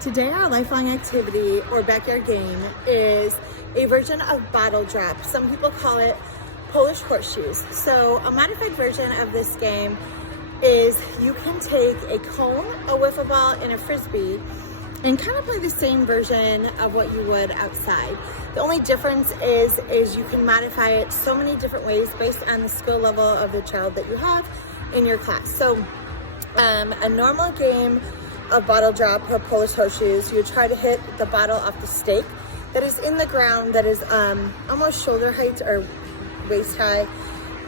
Today our lifelong activity or backyard game is a version of bottle drop. Some people call it Polish horseshoes. So a modified version of this game is you can take a cone, a wiffle ball, and a frisbee and kind of play the same version of what you would outside. The only difference is you can modify it so many different ways based on the skill level of the child that you have in your class. So a normal game of bottle drop or Polish horseshoes, you would try to hit the bottle off the stake that is in the ground that is almost shoulder height or waist high.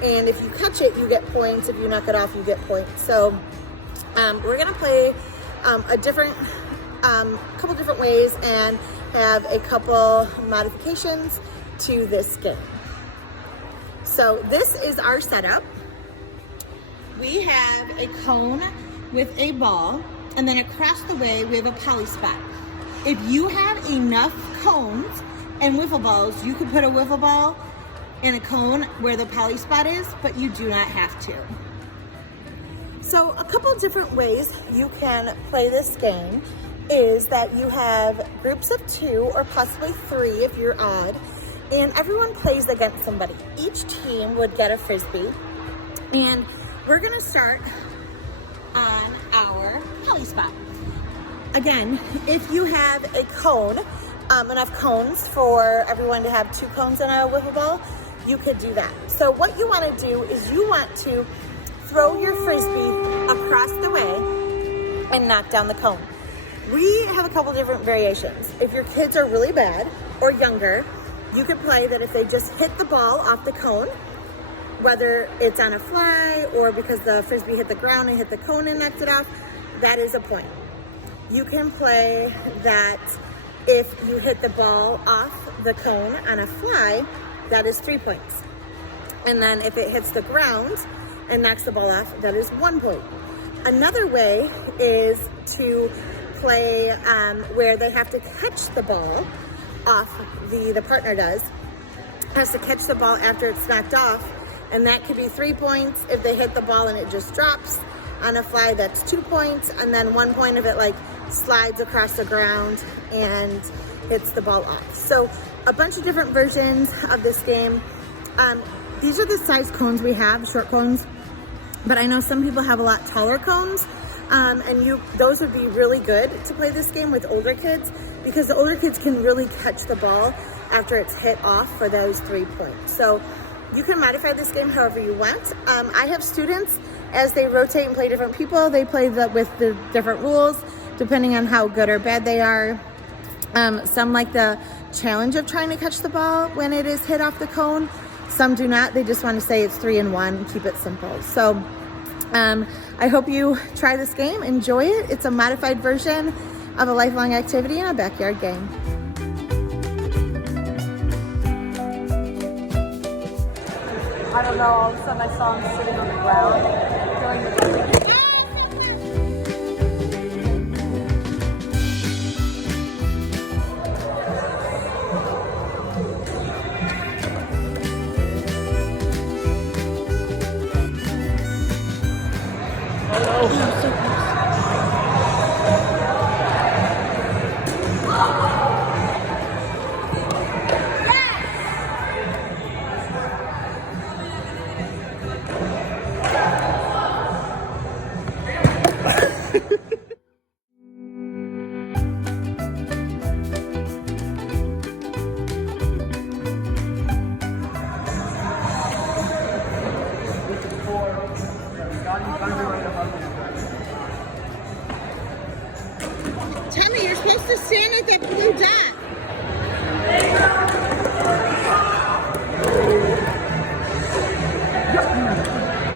And if you catch it, you get points. If you knock it off, you get points. So we're gonna play a couple different ways and have a couple modifications to this game. So this is our setup. We have a cone with a ball, and then across the way we have a poly spot. If you have enough cones and wiffle balls, you could put a wiffle ball and a cone where the poly spot is, but you do not have to. So a couple different ways you can play this game is that you have groups of 2 or possibly 3 if you're odd, and everyone plays against somebody. Each team would get a frisbee, and we're gonna start on our poly spot. Again, if you have a cone, enough cones for everyone to have 2 cones and a wiffle ball, you could do that. So what you want to do is you want to throw your frisbee across the way and knock down the cone. We have a couple different variations. If your kids are really bad or younger, you could play that if they just hit the ball off the cone, whether it's on a fly or because the frisbee hit the ground and hit the cone and knocked it off, that is a point. You can play that if you hit the ball off the cone on a fly, that is 3 points. And then if it hits the ground and knocks the ball off, that is 1 point. Another way is to play where they have to catch the ball off, the partner has to catch the ball after it's knocked off, and that could be 3 points. If they hit the ball and it just drops on a fly, that's 2 points, and then 1 point if it like slides across the ground and hits the ball off. So a bunch of different versions of this game. These are the size cones we have, short cones, but I know some people have a lot taller cones, and those would be really good to play this game with older kids, because the older kids can really catch the ball after it's hit off for those 3 points. So you can modify this game however you want. I have students, as they rotate and play different people, they play with the different rules depending on how good or bad they are. Some like the challenge of trying to catch the ball when it is hit off the cone. Some do not. They just want to say it's 3 and 1 and keep it simple. So I hope you try this game, enjoy it. It's a modified version of a lifelong activity and a backyard game. I don't know, all of a sudden I saw him sitting on the ground during the building. Tommy, you're supposed to stand at that blue dot.